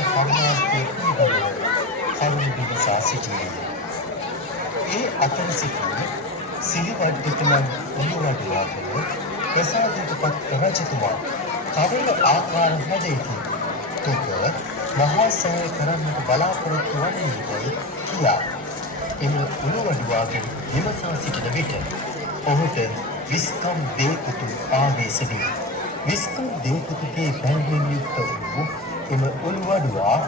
සෑ කර්මාන්තයේ පිළිබඳව කරුණු විමසා සිටියේය. ඒ අතර සිටි සිරිවර්ධිතමන් උළුවඩුවාගෙන ප්‍රසාදයටපත් රජතුමා කවර ආකාර හැඩයකින් තොග මහා සෑය කරන්නට බලාපොරොත්තු වන්නේදැයි කියා එම උළුවඩුවාගෙන් විමසා සිටින විට ඔහුට විස්කම් දේකුතු ආවේශ වේ. විස්කම් දේකුතුගේ බැල්වෙන් යුක්ත වූ එම උළුවඩුවා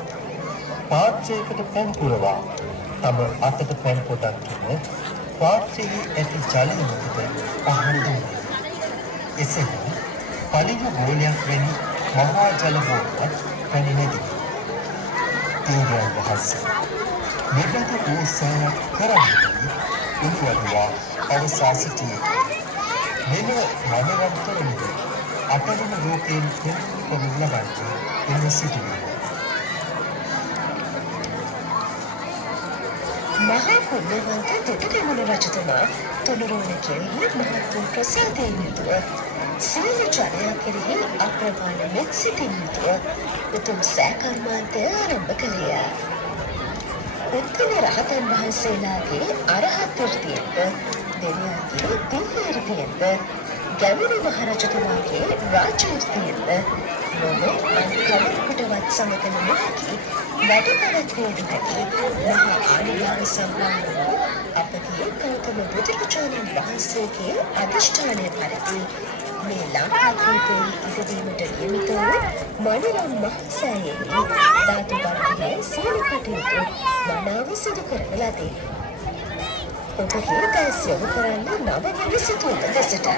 පාත්‍රයකට පැන් පුරවා තම අතට පැන් පොඩක්ගෙන පාත්‍රයේ ඇති ජලය මතට පහන් දුන්නා. එසේම පළිඟු බෝලයක් වැනි මහා ජල බෝලයක් පැන නැගිටි. තේරයන් වහන්සේ මෙබඳු වූ සෑයක් කරන්නට උළුවඩුවා අවසා සිටියේ. මෙම මනරන්තරමින් අටවන රූපයෙන් පෙන්වනු කරනු ලබන්නේ එම සිදුවීම. මහා පුණ්‍යවන්ත දෙටගැමුණු රජතුමා තුනුරුවන කෙරෙහි මහත් වූ ප්‍රසාදයෙන් යුතුව සියලු ජනයා කෙරෙහි අප්‍රමාණ මෙත් සිතින් යුතුව උතුම් සෑ කර්මාන්තය ආරම්භ කළේය. උත්තම රහතන් වහන්සේලාගේ අරහත් ඍද්ධියෙන්ද දෙවියන්ගේ දිව්‍ය ඍද්ධියෙන්ද ගැමුණු මහරජතුමාගේ රාජ ඍද්ධියෙන්ද නොවේ අන්කවරකටවත් සමගන නොහැකි වැඩ පැවැත්විය හැකි මහා ආනිභාව සම්පන්න වූ අපගේ ගෞතම බුදුරජාණන් වහන්සේගේ අධිෂ්ඨානය පරිදි මේ ලංකාද්වීපයේ ඉදවීමට නියමිත වූ මනරම් මහසෑයෙහි ධාතු වර්ගයේ සියලු කටයුතු මනාව සිදු කරන ලදී. ඔබගේ දැස් යොමු කරන්න නවවැනි සිතුවම දෙසට.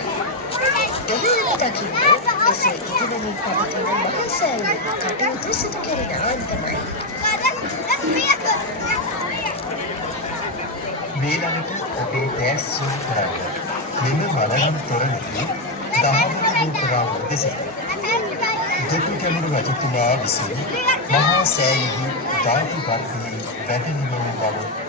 එහෙම දකින්න එසේ ඉදිවෙමින් පවතින මහසෑයෙහි කටයුතු සිදු කෙරෙන අන්තමයි. මේළඟට ඔබේ දැස් යොමු කරන්න මෙම මනරම් තොරණෙහි දහවන රූපරාම දෙසට. දෙටගැමුණු රජතුමා විසින් මහා සෑයෙහි ධාතු වර්ගයේ වැඩ නිමවූ බව